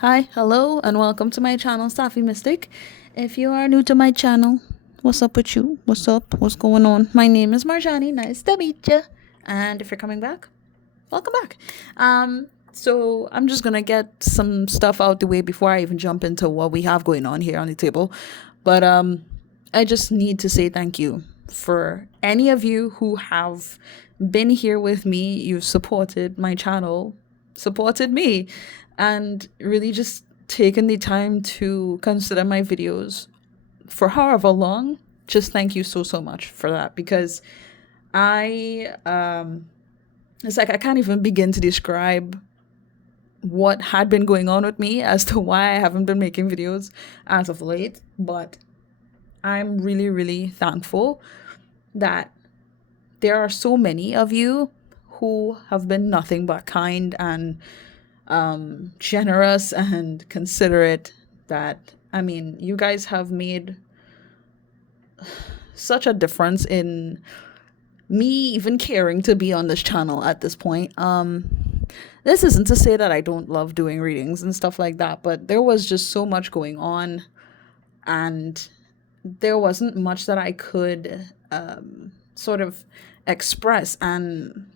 Hi, hello, and welcome to my channel, Safi Mystic. If you are new to my channel, what's up with you? What's up? What's going on? My name is Marjani. Nice to meet you. And if you're coming back, welcome back. So I'm just gonna get some stuff out the way before I even jump into what we have going on here on the table. But I just need to say thank you for any of you who have been here with me. You've supported my channel, supported me, and really just taken the time to consider my videos for however long. Just thank you so much for that because I it's like I can't even begin to describe what had been going on with me as to why I haven't been making videos as of late, but I'm really thankful that there are so many of you who have been nothing but kind and generous and considerate. That, I mean, you guys have made such a difference in me even caring to be on this channel at this point. This isn't to say that I don't love doing readings and stuff like that, but there was just so much going on, and there wasn't much that I could sort of express and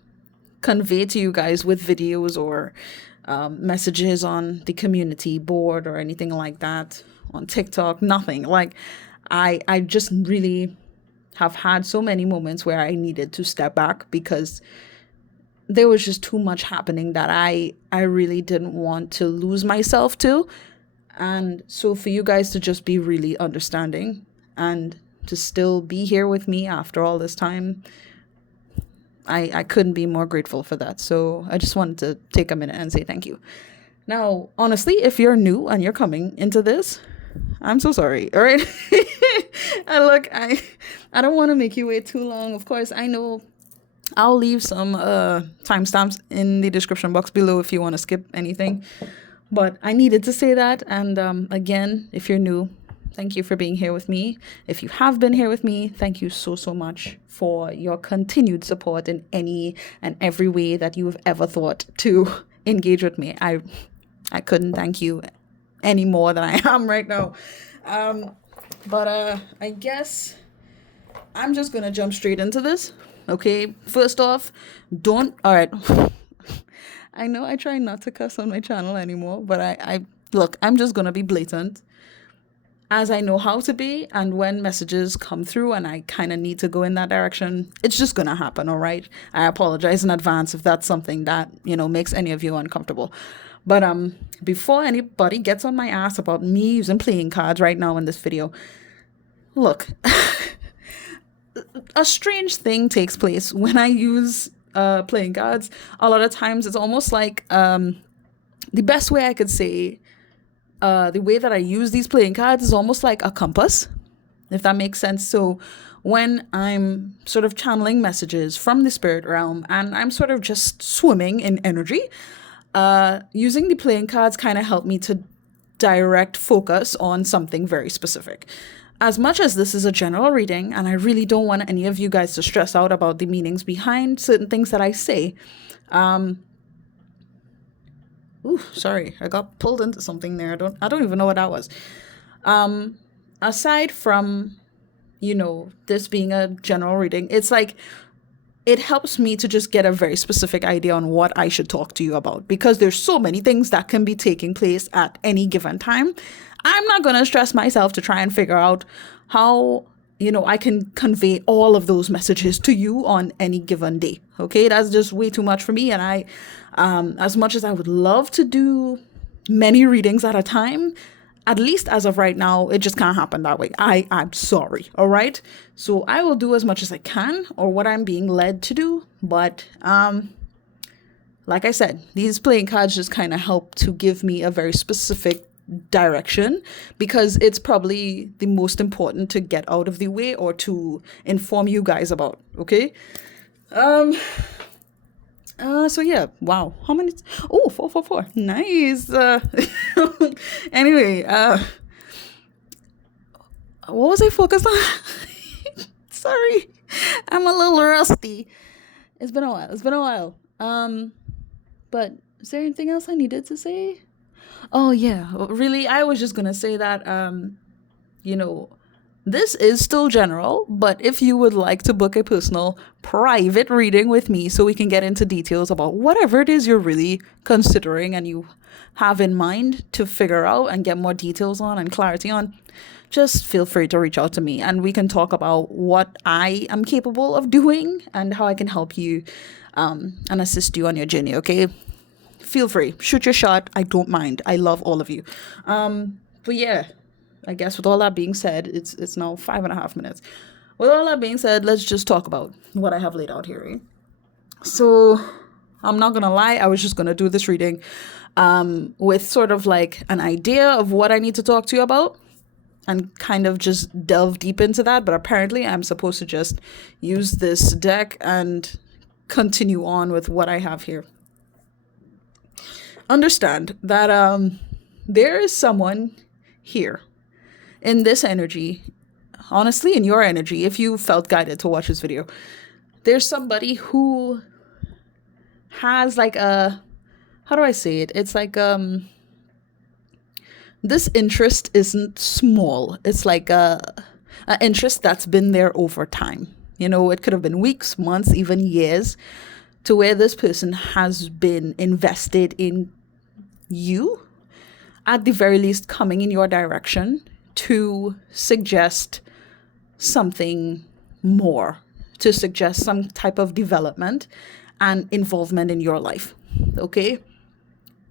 convey to you guys with videos or messages on the community board or anything like that on TikTok. Nothing. Like, I just really have had so many moments where I needed to step back because there was just too much happening that I really didn't want to lose myself to. And so for you guys to just be really understanding and to still be here with me after all this time, I couldn't be more grateful for that. So I just wanted to take a minute and say thank you. Now, honestly, if you're new and you're coming into this, I'm so sorry. All right. And look, I don't want to make you wait too long. Of course, I know I'll leave some timestamps in the description box below if you want to skip anything. But I needed to say that. And again, if you're new, thank you for being here with me. If you have been here with me, thank you so much for your continued support in any and every way that you have ever thought to engage with me. I couldn't thank you any more than I am right now. But I guess I'm just gonna jump straight into this. Okay, first off, don't. All right. I know I try not to cuss on my channel anymore, but I look, I'm just gonna be blatant as I know how to be. And when messages come through and I kind of need to go in that direction, it's just gonna happen. All right. I apologize in advance if that's something that, makes any of you uncomfortable. But before anybody gets on my ass about me using playing cards right now in this video, look, a strange thing takes place when I use playing cards. A lot of times it's almost like the best way I could say the way that I use these playing cards is almost like a compass, if that makes sense. So when I'm sort of channeling messages from the spirit realm and I'm sort of just swimming in energy, using the playing cards kind of help me to direct focus on something very specific. As much as this is a general reading, and I really don't want any of you guys to stress out about the meanings behind certain things that I say. Sorry, I got pulled into something there. I don't even know what that was. Aside from, this being a general reading, it's like it helps me to just get a very specific idea on what I should talk to you about because there's so many things that can be taking place at any given time. I'm not going to stress myself to try and figure out how, I can convey all of those messages to you on any given day. Okay, that's just way too much for me. And as much as I would love to do many readings at a time, at least as of right now, it just can't happen that way. I'm sorry. All right. So I will do as much as I can or what I'm being led to do. But like I said, these playing cards just kind of help to give me a very specific direction because it's probably the most important to get out of the way or to inform you guys about. Okay. So yeah, wow. How many? Oh, 444. Nice. Anyway, what was I focused on? Sorry. I'm a little rusty. It's been a while. But is there anything else I needed to say? Oh yeah, really. I was just gonna say that you know, this is still general, but if you would like to book a personal private reading with me so we can get into details about whatever it is you're really considering and you have in mind to figure out and get more details on and clarity on, just feel free to reach out to me and we can talk about what I am capable of doing and how I can help you and assist you on your journey, okay? Feel free, shoot your shot. I don't mind. I love all of you. But yeah, I guess with all that being said, it's now 5.5 minutes. With all that being said, let's just talk about what I have laid out here. Right? So I'm not gonna lie, I was just gonna do this reading with sort of like an idea of what I need to talk to you about and kind of just delve deep into that. But apparently, I'm supposed to just use this deck and continue on with what I have here. Understand that there is someone here in this energy, honestly, in your energy, if you felt guided to watch this video, there's somebody who has like a, how do I say it? It's like, this interest isn't small. It's like a interest that's been there over time. You know, it could have been weeks, months, even years, to where this person has been invested in you, at the very least coming in your direction to suggest something more, to suggest some type of development and involvement in your life. Okay?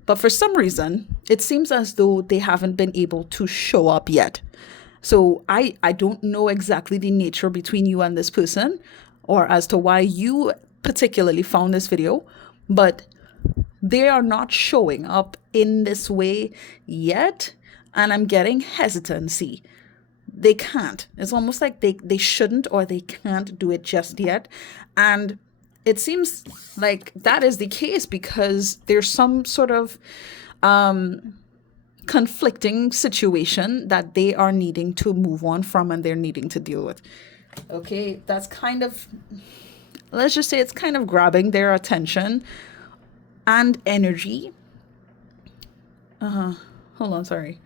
But for some reason, it seems as though they haven't been able to show up yet. So I don't know exactly the nature between you and this person or as to why you particularly found this video, but they are not showing up in this way yet. And I'm getting hesitancy. They can't. It's almost like they shouldn't or they can't do it just yet. And it seems like that is the case because there's some sort of conflicting situation that they are needing to move on from and they're needing to deal with. Okay, that's kind of, let's just say it's kind of grabbing their attention and energy. Hold on, sorry.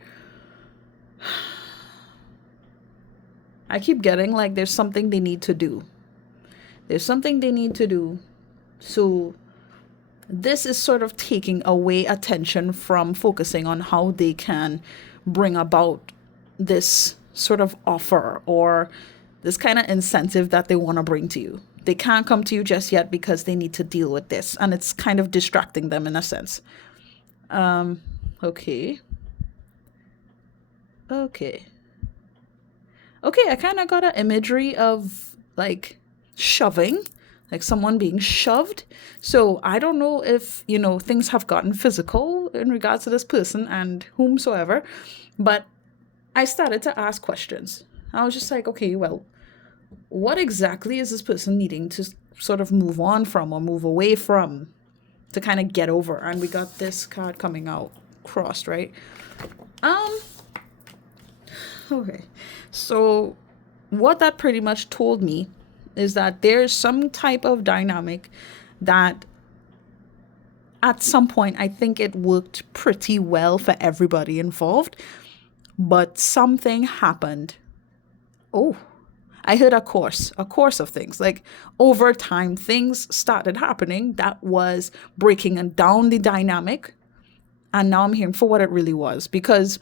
I keep getting like there's something they need to do. There's something they need to do. So this is sort of taking away attention from focusing on how they can bring about this sort of offer or this kind of incentive that they want to bring to you. They can't come to you just yet because they need to deal with this. And it's kind of distracting them in a sense. Okay. Okay, I kind of got an imagery of like shoving, like someone being shoved. So I don't know if, you know, things have gotten physical in regards to this person and whomsoever, but I started to ask questions. I was just like, okay, well, what exactly is this person needing to sort of move on from or move away from to kind of get over? And we got this card coming out crossed, right? Okay, so what that pretty much told me is that there's some type of dynamic that at some point I think it worked pretty well for everybody involved, but something happened. Oh, I heard a course of things. Like over time, things started happening that was breaking down the dynamic. And now I'm hearing for what it really was because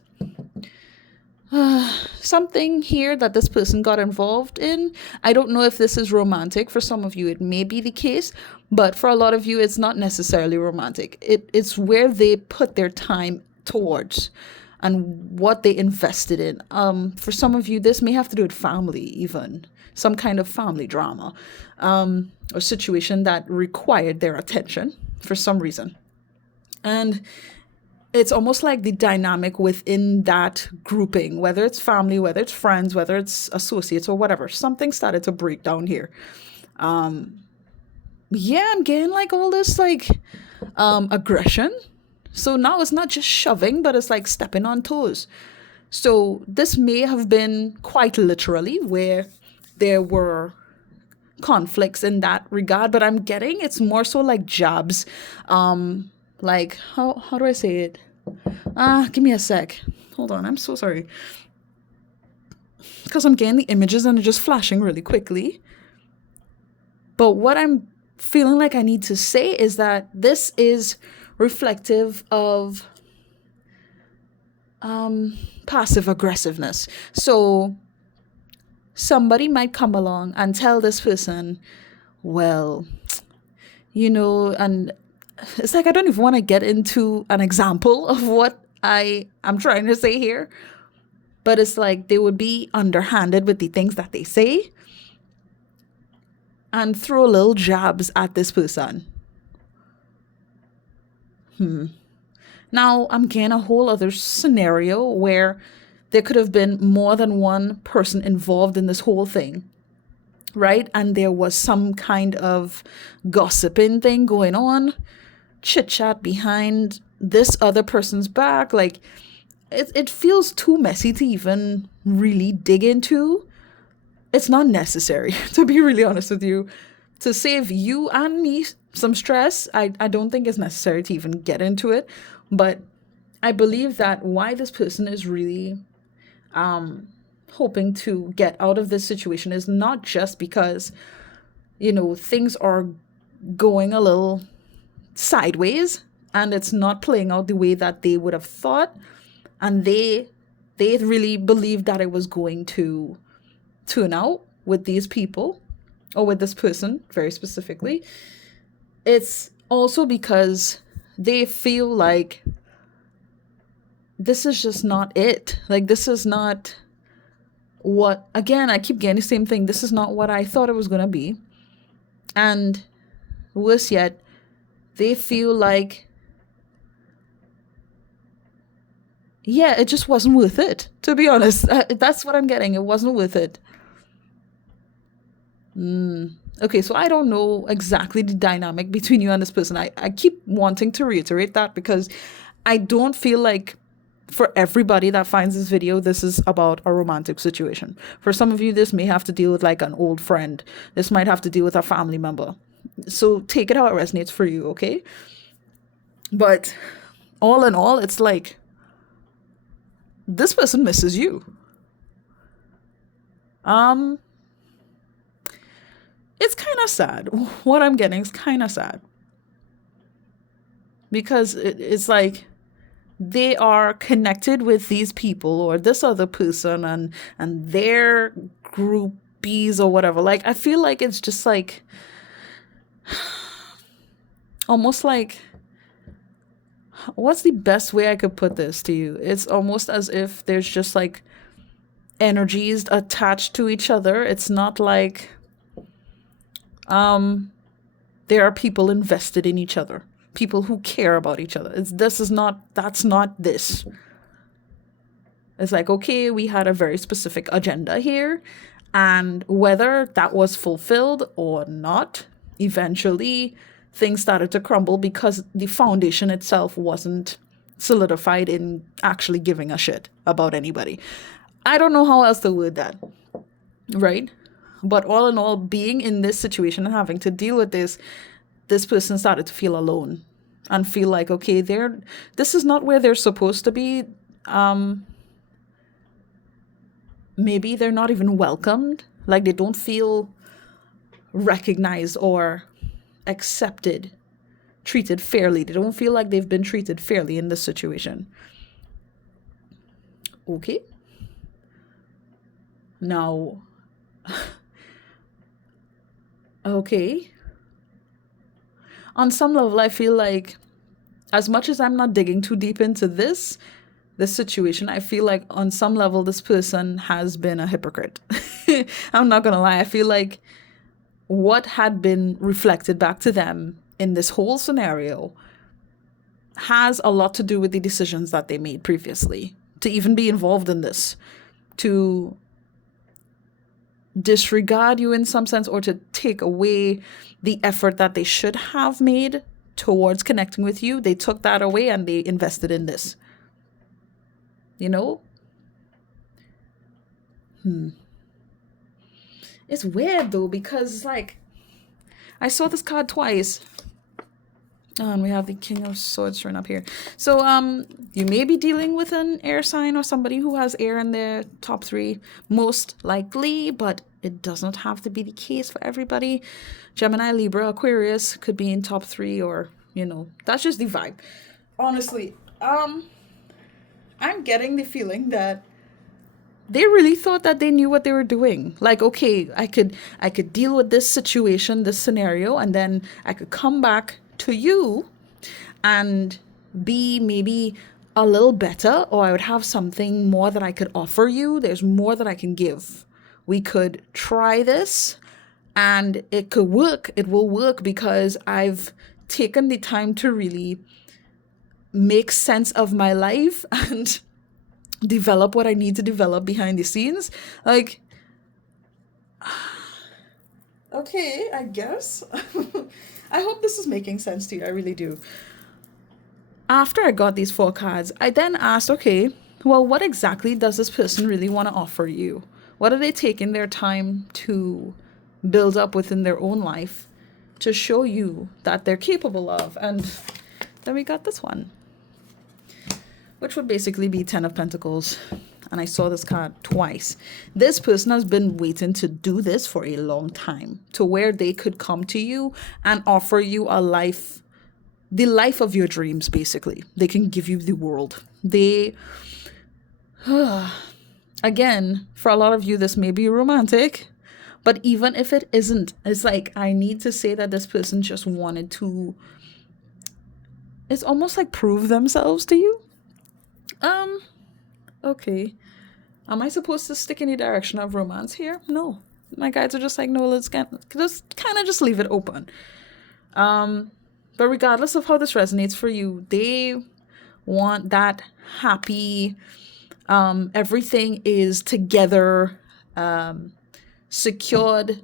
something here that this person got involved in. I don't know if this is romantic. For some of you, it may be the case, but for a lot of you, it's not necessarily romantic. It's where they put their time towards and what they invested in. For some of you, this may have to do with family, even some kind of family drama, or situation that required their attention for some reason. And it's almost like the dynamic within that grouping, whether it's family, whether it's friends, whether it's associates or whatever, something started to break down here. Yeah, I'm getting like all this like aggression. So now it's not just shoving, but it's like stepping on toes. So this may have been quite literally where there were conflicts in that regard, but I'm getting it's more so like jabs. Like how do I say it? Give me a sec. Hold on, I'm so sorry. Because I'm getting the images and they're just flashing really quickly. But what I'm feeling like I need to say is that this is reflective of passive aggressiveness. So somebody might come along and tell this person, well, and it's like I don't even want to get into an example of what I'm trying to say here, but it's like they would be underhanded with the things that they say and throw little jabs at this person. Now I'm getting a whole other scenario where there could have been more than one person involved in this whole thing, right? And there was some kind of gossiping thing going on, chit chat behind this other person's back. Like, it feels too messy to even really dig into. It's not necessary, to be really honest with you. To save you and me some stress, I don't think it's necessary to even get into it. But I believe that why this person is really hoping to get out of this situation is not just because, things are going a little sideways and it's not playing out the way that they would have thought. And they really believed that it was going to tune out with these people or with this person very specifically. It's also because they feel like this is just not it. Like, this is not what, again, I keep getting the same thing. This is not what I thought it was going to be. And worse yet, they feel like, yeah, it just wasn't worth it, to be honest. That's what I'm getting. It wasn't worth it. Okay, so I don't know exactly the dynamic between you and this person. I keep wanting to reiterate that because I don't feel like for everybody that finds this video, this is about a romantic situation. For some of you, this may have to deal with like an old friend. This might have to deal with a family member. So take it how it resonates for you, okay? But all in all, it's like this person misses you. It's kind of sad. What I'm getting is kind of sad. Because it's like they are connected with these people or this other person and their groupies or whatever. Like, I feel like it's just like almost like, what's the best way I could put this to you? It's almost as if there's just like energies attached to each other. It's not like there are people invested in each other, people who care about each other. That's not this. It's like, okay, we had a very specific agenda here, and whether that was fulfilled or not, eventually things started to crumble because the foundation itself wasn't solidified in actually giving a shit about anybody. I don't know how else to word that, right? But all in all, being in this situation and having to deal with this person started to feel alone and feel like, okay, this is not where they're supposed to be. Maybe they're not even welcomed. Like, they don't feel recognized or accepted, treated fairly. They don't feel like they've been treated fairly in this situation. Okay. Now, okay. On some level, I feel like as much as I'm not digging too deep into this situation, I feel like on some level, this person has been a hypocrite. I'm not going to lie. I feel like what had been reflected back to them in this whole scenario has a lot to do with the decisions that they made previously to even be involved in this, to disregard you in some sense, or to take away the effort that they should have made towards connecting with you. They took that away and they invested in this. You know? It's weird though, because like I saw this card twice. And we have the King of Swords right up here. So you may be dealing with an air sign or somebody who has air in their top three, most likely, but it doesn't have to be the case for everybody. Gemini, Libra, Aquarius could be in top three, or that's just the vibe. Honestly, I'm getting the feeling that they really thought that they knew what they were doing. Like, okay, I could deal with this situation, this scenario, and then I could come back to you and be maybe a little better, or I would have something more that I could offer you. There's more that I can give. We could try this and it could work. It will work because I've taken the time to really make sense of my life and develop what I need to develop behind the scenes. Like, okay, I guess. I hope this is making sense to you. I really do. After I got these four cards, I then asked, okay, well, what exactly does this person really want to offer you? What are they taking their time to build up within their own life to show you that they're capable of? And then we got this one, which would basically be 10 of Pentacles. And I saw this card twice. This person has been waiting to do this for a long time, to where they could come to you and offer you a life, the life of your dreams, basically. They can give you the world. Again, for a lot of you, this may be romantic, but even if it isn't, it's like, I need to say that this person just wanted to, it's almost like prove themselves to you. Okay. Am I supposed to stick in the direction of romance here? No. My guides are just like, no, let's just kind of just leave it open. But regardless of how this resonates for you, they want that happy, everything is together, secured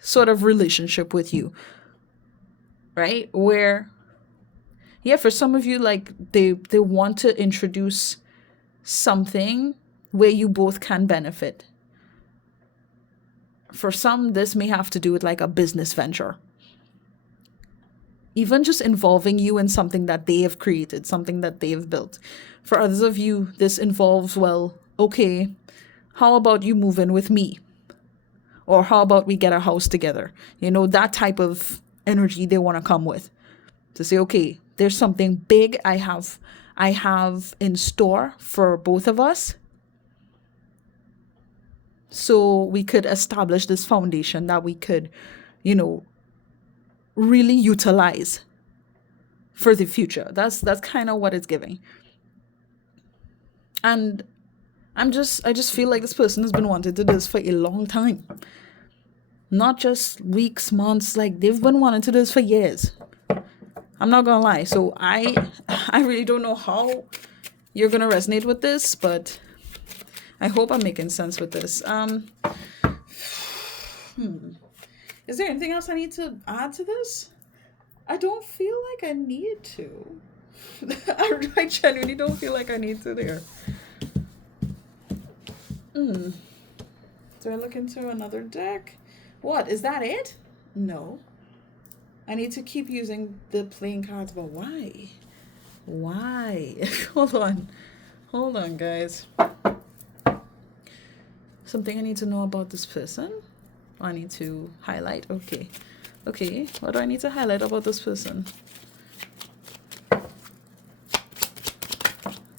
sort of relationship with you. Right? Where, yeah, for some of you, like, they want to introduce something where you both can benefit. For some, this may have to do with like a business venture. Even just involving you in something that they have created, something that they have built. For others of you, this involves, well, okay, how about you move in with me? Or how about we get a house together? That type of energy they want to come with. To say, okay, there's something big I have in store for both of us. So we could establish this foundation that we could, really utilize for the future. That's kind of what it's giving. And I just feel like this person has been wanting to do this for a long time. Not just weeks, months, like they've been wanting to do this for years. I'm not gonna lie. So I really don't know how you're gonna resonate with this, but I hope I'm making sense with this. Is there anything else I need to add to this? I don't feel like I need to. I genuinely don't feel like I need to there. Do I look into another deck? What? Is that it? No. I need to keep using the playing cards, but why? Why? Hold on, guys. Something I need to know about this person? I need to highlight. Okay. What do I need to highlight about this person?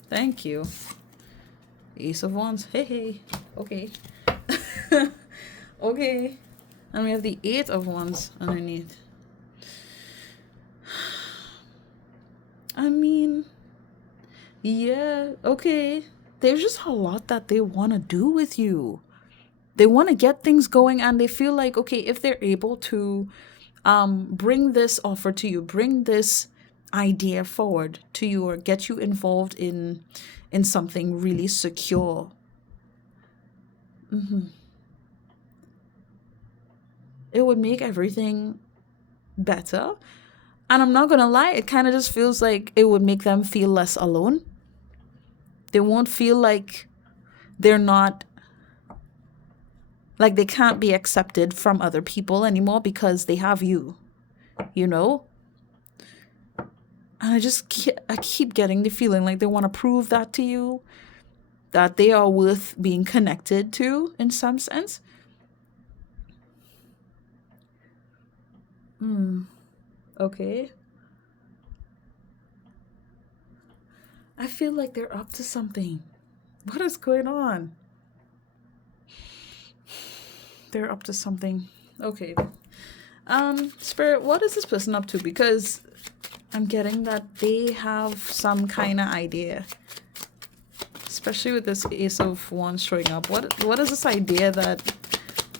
Thank you. Ace of Wands. Hey. Okay. Okay. And we have the Eight of Wands underneath. I mean, yeah, okay. There's just a lot that they want to do with you. They want to get things going, and they feel like, okay, if they're able to bring this offer to you, bring this idea forward to you, or get you involved in something really secure. It would make everything better. And I'm not gonna lie, it kind of just feels like it would make them feel less alone. They won't feel like they're not, like they can't be accepted from other people anymore because they have you, And I keep getting the feeling like they want to prove that to you, that they are worth being connected to in some sense. Okay. I feel like they're up to something. What is going on? They're up to something. Okay. Spirit, what is this person up to? Because I'm getting that they have some kind of idea. Especially with this Ace of Wands showing up. What is this idea that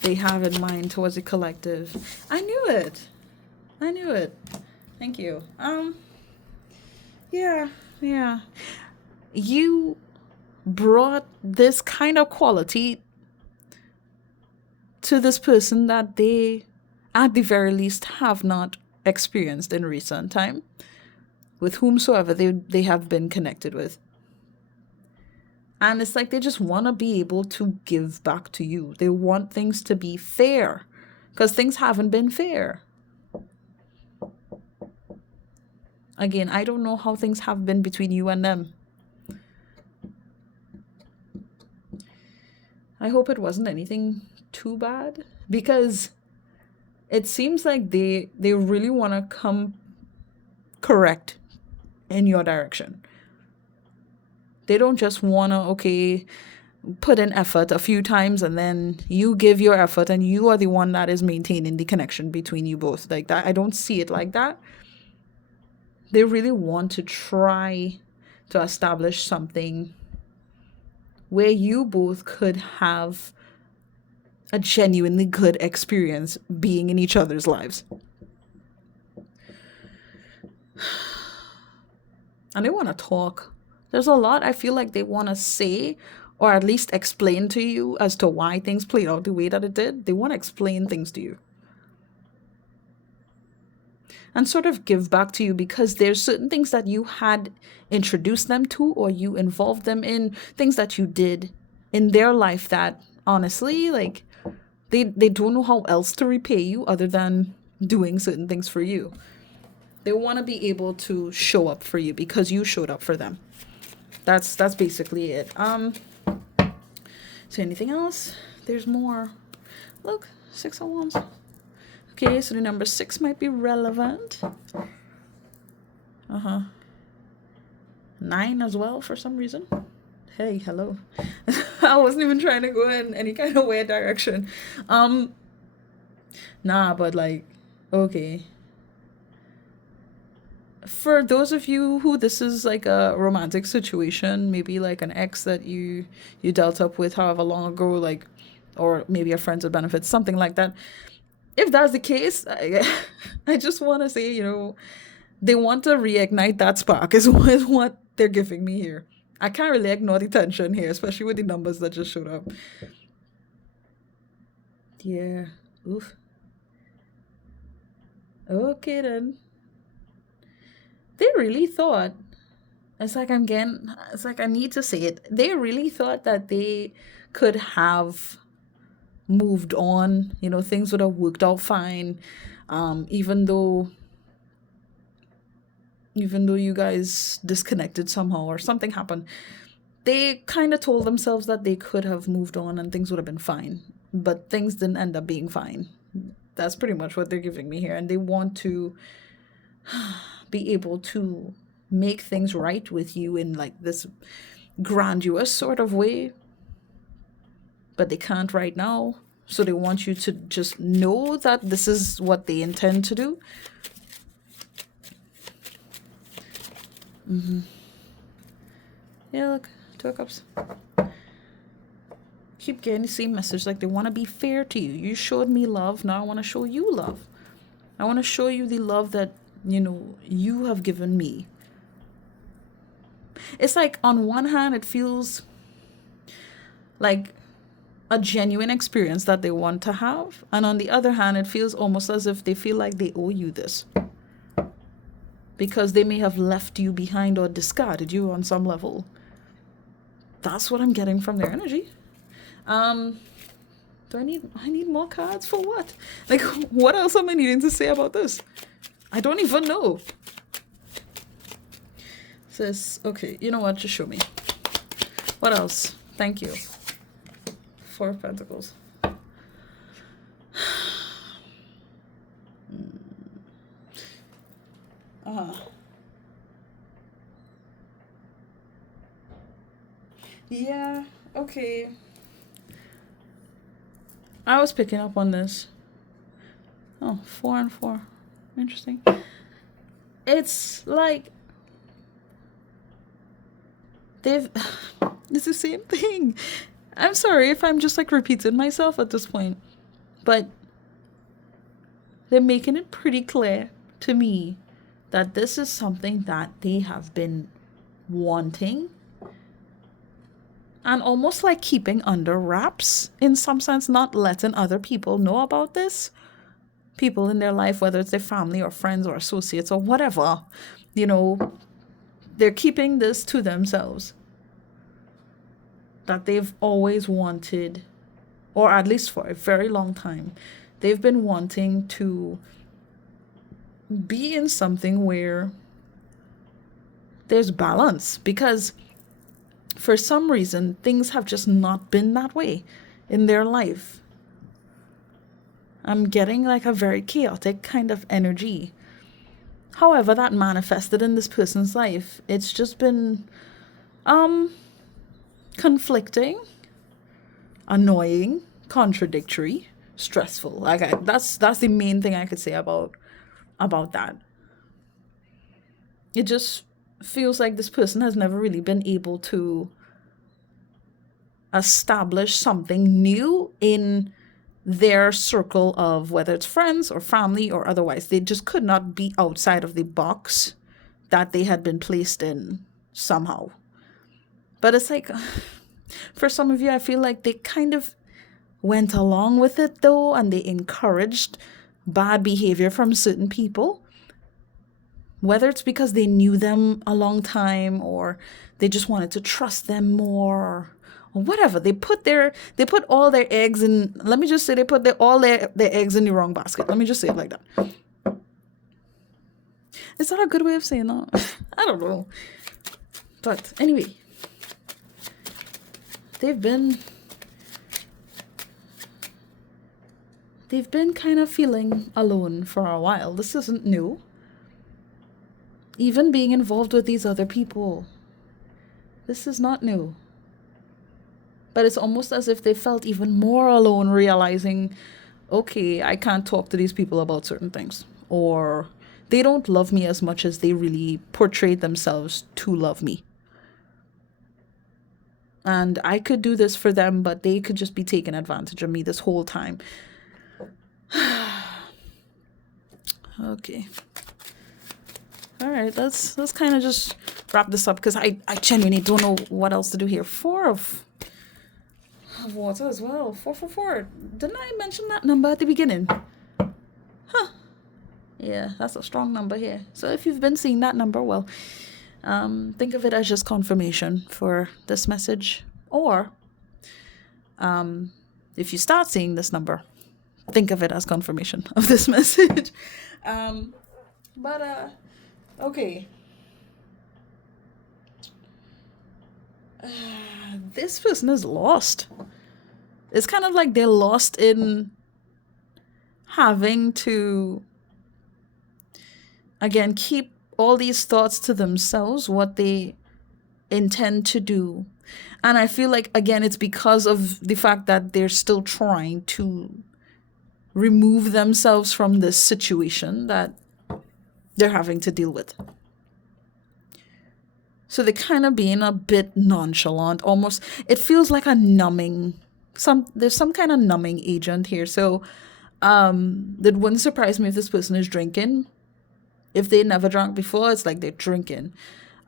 they have in mind towards the collective? I knew it. Thank you. Yeah. You brought this kind of quality to this person that they, at the very least, have not experienced in recent time, with whomsoever they have been connected with. And it's like they just want to be able to give back to you. They want things to be fair, because things haven't been fair. Again, I don't know how things have been between you and them. I hope it wasn't anything too bad, because it seems like they really want to come correct in your direction. They don't just want to, put in effort a few times and then you give your effort and you are the one that is maintaining the connection between you both. Like that, I don't see it like that. They really want to try to establish something where you both could have a genuinely good experience being in each other's lives. And they want to talk. There's a lot I feel like they want to say, or at least explain to you as to why things played out the way that it did. They want to explain things to you. And sort of give back to you, because there's certain things that you had introduced them to or you involved them in, things that you did in their life that honestly, like, they don't know how else to repay you other than doing certain things for you. They want to be able to show up for you because you showed up for them. That's basically it. So anything else? There's more. Look, 6 of Wands. Okay, so the number 6 might be relevant. 9 as well for some reason. Hey, hello. I wasn't even trying to go in any kind of weird direction. But like, okay. For those of you who this is like a romantic situation, maybe like an ex that you dealt up with however long ago, like, or maybe a friends with benefits, something like that. If that's the case, I just want to say, they want to reignite that spark is what they're giving me here. I can't really ignore the tension here, especially with the numbers that just showed up. Yeah. Oof. Okay then. They really thought, it's like I need to say it. They really thought that they could have moved on, things would have worked out fine. Even though you guys disconnected somehow or something happened, they kind of told themselves that they could have moved on and things would have been fine. But things didn't end up being fine. That's pretty much what they're giving me here. And they want to be able to make things right with you in like this grandiose sort of way. But they can't right now. So they want you to just know that this is what they intend to do. Yeah, look, 2 of Cups. Keep getting the same message, like they want to be fair to you. You showed me love, now I want to show you love. I want to show you the love that, you have given me. It's like on one hand, it feels like a genuine experience that they want to have. And on the other hand, it feels almost as if they feel like they owe you this. Because they may have left you behind or discarded you on some level. That's what I'm getting from their energy. Do I need more cards for what? Like, what else am I needing to say about this? I don't even know. Sis, okay, you know what? Just show me. What else? Thank you. Four of Pentacles. Uh-huh. Yeah, okay. I was picking up on this. Oh, 4 and 4. Interesting. It's like they've it's the same thing. I'm sorry if I'm just like repeating myself at this point, but they're making it pretty clear to me that this is something that they have been wanting and almost like keeping under wraps in some sense, not letting other people know about this. People in their life, whether it's their family or friends or associates or whatever, you know, they're keeping this to themselves. That they've always wanted, or at least for a very long time, they've been wanting to be in something where there's balance, because for some reason things have just not been that way in their life. I'm getting like a very chaotic kind of energy. However that manifested in this person's life, it's just been conflicting, annoying, contradictory, stressful. Like that's the main thing I could say about that. It just feels like this person has never really been able to establish something new in their circle of whether it's friends or family or otherwise. They just could not be outside of the box that they had been placed in somehow. But it's like, for some of you, I feel like they kind of went along with it though, and they encouraged bad behavior from certain people. Whether it's because they knew them a long time or they just wanted to trust them more or whatever. They put all their eggs in, let me just say they put all their eggs in the wrong basket. Let me just say it like that. Is that a good way of saying that? I don't know. But anyway, they've been kind of feeling alone for a while. This isn't new. Even being involved with these other people, this is not new. But it's almost as if they felt even more alone, realizing, okay, I can't talk to these people about certain things. Or they don't love me as much as they really portrayed themselves to love me. And I could do this for them, but they could just be taking advantage of me this whole time. Okay. All right, let's kind of just wrap this up, because I genuinely don't know what else to do here. 4 of water as well. 4. Didn't I mention that number at the beginning? Huh. Yeah, that's a strong number here. So if you've been seeing that number, well, think of it as just confirmation for this message. Or if you start seeing this number, think of it as confirmation of this message. Okay. This person is lost. It's kind of like they're lost in having to, again, keep all these thoughts to themselves, what they intend to do. And I feel like, again, it's because of the fact that they're still trying to remove themselves from this situation that they're having to deal with. So they're kind of being a bit nonchalant, almost. It feels like a numbing, there's some kind of numbing agent here. So it wouldn't surprise me if this person is drinking. If they never drank before, it's like they're drinking.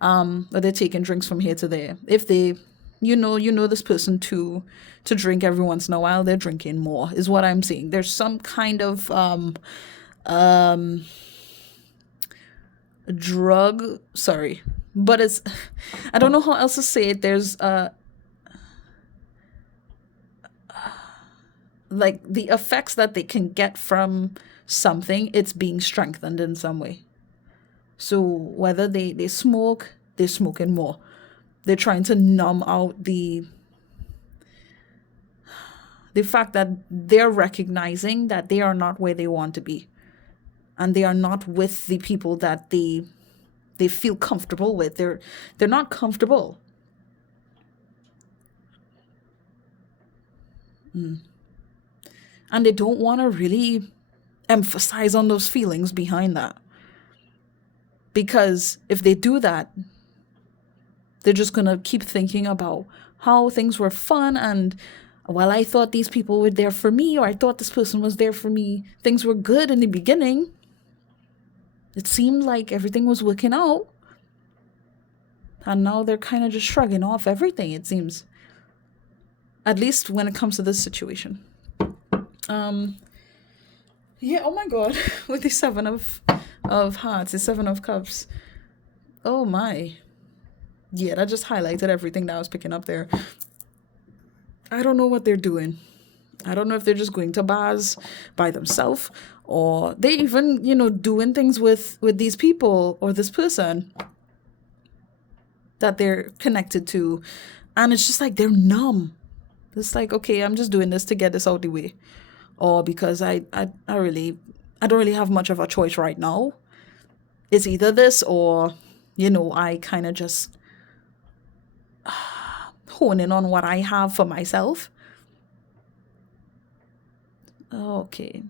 Or they're taking drinks from here to there. If they, you know this person to drink every once in a while, they're drinking more, is what I'm saying. There's some kind of drug, sorry, but it's, I don't know how else to say it. There's like the effects that they can get from something, it's being strengthened in some way. So whether they smoke, they're smoking more. They're trying to numb out the fact that they're recognizing that they are not where they want to be, and they are not with the people that they feel comfortable with. They're not comfortable. And they don't want to really emphasize on those feelings behind that. Because if they do that, they're just going to keep thinking about how things were fun, and well, I thought these people were there for me, or I thought this person was there for me. Things were good in the beginning. It seemed like everything was working out. And now they're kind of just shrugging off everything, it seems. At least when it comes to this situation. Yeah, oh my god. With the Seven of Hearts, the Seven of Cups. Oh my. Yeah, that just highlighted everything that I was picking up there. I don't know what they're doing. I don't know if they're just going to bars by themselves, or they even, doing things with these people or this person that they're connected to. And it's just like they're numb. It's like, okay, I'm just doing this to get this out the way. Or because I don't really have much of a choice right now. It's either this or, I kind of just hone in on what I have for myself. Okay.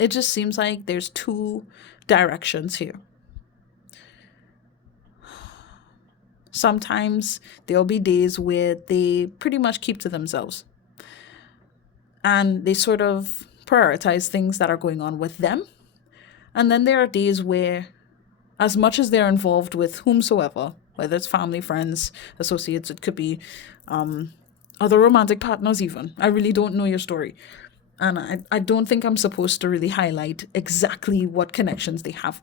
It just seems like there's two directions here. Sometimes there'll be days where they pretty much keep to themselves. And they sort of prioritize things that are going on with them. And then there are days where, as much as they're involved with whomsoever, whether it's family, friends, associates, it could be other romantic partners even. I really don't know your story. And I don't think I'm supposed to really highlight exactly what connections they have.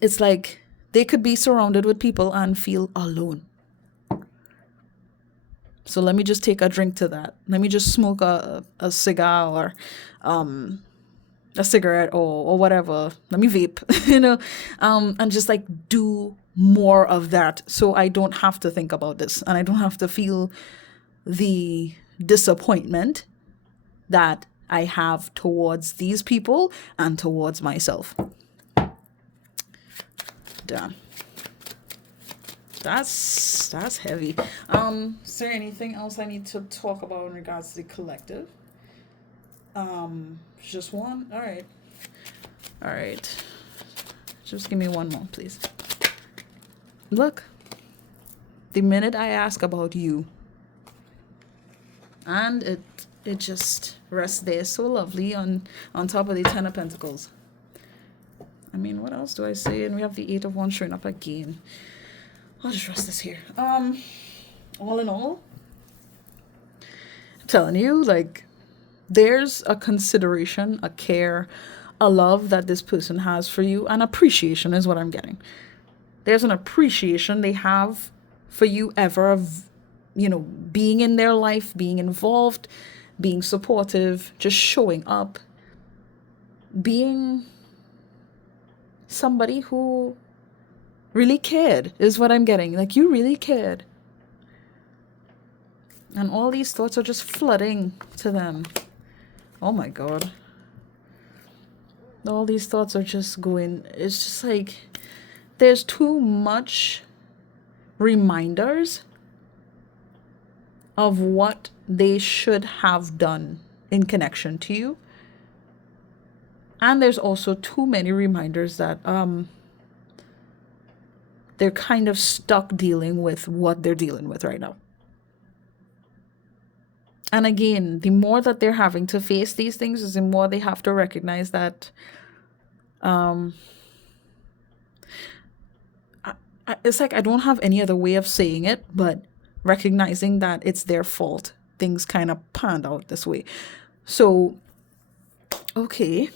It's like they could be surrounded with people and feel alone. So let me just take a drink to that. Let me just smoke a cigar or a cigarette or whatever. Let me vape, and just like do more of that, so I don't have to think about this, and I don't have to feel the disappointment that I have towards these people and towards myself. Damn. That's heavy. Is there anything else I need to talk about in regards to the collective? Just one? All right. Just give me one more, please. Look. The minute I ask about you, and it just rests there so lovely on top of the Ten of Pentacles. I mean, what else do I say? And we have the Eight of Wands showing up again. I'll just rest this here. All in all, I'm telling you, like, there's a consideration, a care, a love that this person has for you, and appreciation is what I'm getting. There's an appreciation they have for you ever of, being in their life, being involved, being supportive, just showing up, being somebody who really cared is what I'm getting. Like, you really cared. And all these thoughts are just flooding to them. Oh my God. All these thoughts are just going, it's just like, there's too much reminders of what they should have done in connection to you. And there's also too many reminders that they're kind of stuck dealing with what they're dealing with right now. And again, the more that they're having to face these things is the more they have to recognize that it's like I don't have any other way of saying it, but recognizing that it's their fault. Things kind of panned out this way. So, okay.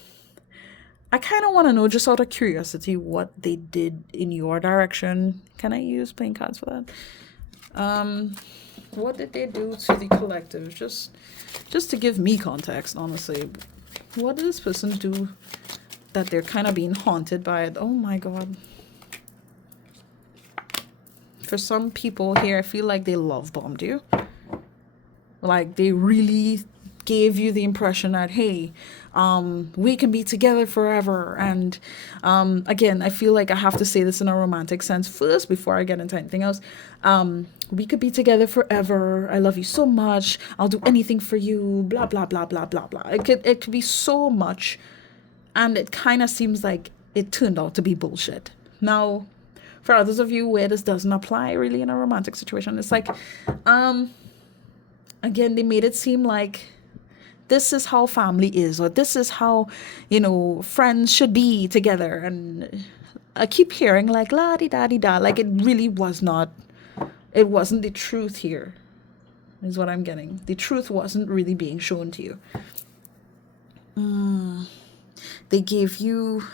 I kind of want to know, just out of curiosity, what they did in your direction. Can I use playing cards for that? What did they do to the collective? Just to give me context, honestly. What did this person do that they're kind of being haunted by it? Oh my God. for some people here, I feel like they love bombed you. Like they really gave you the impression that, hey, we can be together forever. And again, I feel like I have to say this in a romantic sense first before I get into anything else. We could be together forever. I love you so much. I'll do anything for you. Blah blah blah blah blah blah. It could be so much, and it kind of seems like it turned out to be bullshit. Now, for others of you where this doesn't apply really in a romantic situation, it's like, again, they made it seem like this is how family is, or this is how, friends should be together. And I keep hearing like la di da di da, like it really was not. It wasn't the truth here, is what I'm getting. The truth wasn't really being shown to you. They gave you.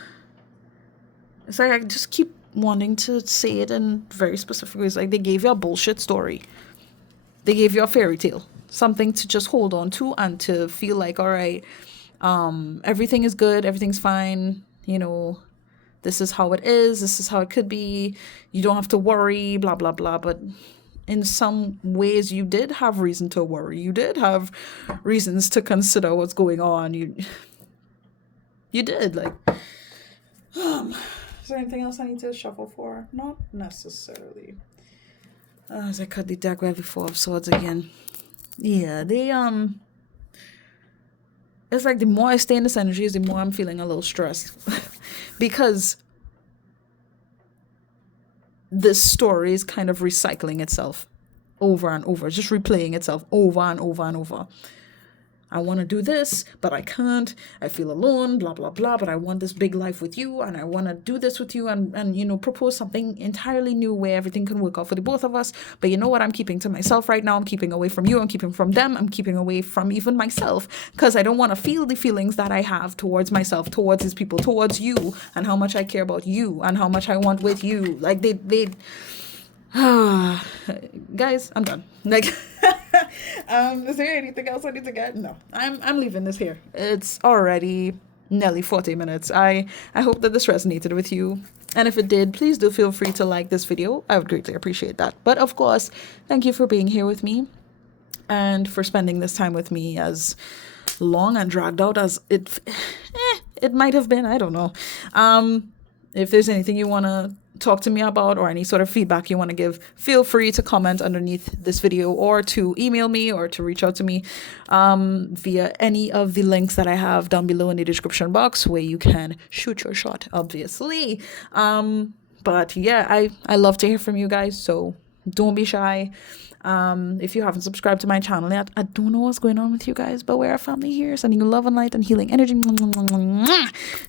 It's like I just keep wanting to say it in very specific ways. Like they gave you a bullshit story. They gave you a fairy tale, something to just hold on to and to feel like, all right, everything is good, everything's fine. This is how it is. This is how it could be. You don't have to worry, blah, blah, blah. But in some ways, you did have reason to worry. You did have reasons to consider what's going on. You did. Like, is there anything else I need to shuffle for? Not necessarily. As I cut the deck right before of swords again. Yeah, they, it's like the more I stay in this energy, the more I'm feeling a little stressed. Because this story is kind of recycling itself over and over, just replaying itself over and over and over. I want to do this, but I can't. I feel alone, blah, blah, blah, but I want this big life with you, and I want to do this with you and propose something entirely new where everything can work out for the both of us. But you know what? I'm keeping to myself right now. I'm keeping away from you. I'm keeping from them. I'm keeping away from even myself because I don't want to feel the feelings that I have towards myself, towards these people, towards you, and how much I care about you and how much I want with you. Like they guys, I'm done. Like, is there anything else I need to get? No, I'm leaving this here. It's already nearly 40 minutes. I hope that this resonated with you. And if it did, please do feel free to like this video. I would greatly appreciate that. But of course, thank you for being here with me and for spending this time with me as long and dragged out as it might have been. I don't know. If there's anything you want to talk to me about or any sort of feedback you want to give, feel free to comment underneath this video or to email me or to reach out to me via any of the links that I have down below in the description box where you can shoot your shot, obviously. But yeah, I love to hear from you guys, so don't be shy. If you haven't subscribed to my channel yet, I don't know what's going on with you guys, but we're a family here, sending you love and light and healing energy.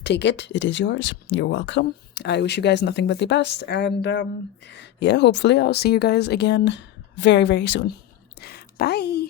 Take it. It is yours. You're welcome. I wish you guys nothing but the best. And yeah, hopefully I'll see you guys again very, very soon. Bye.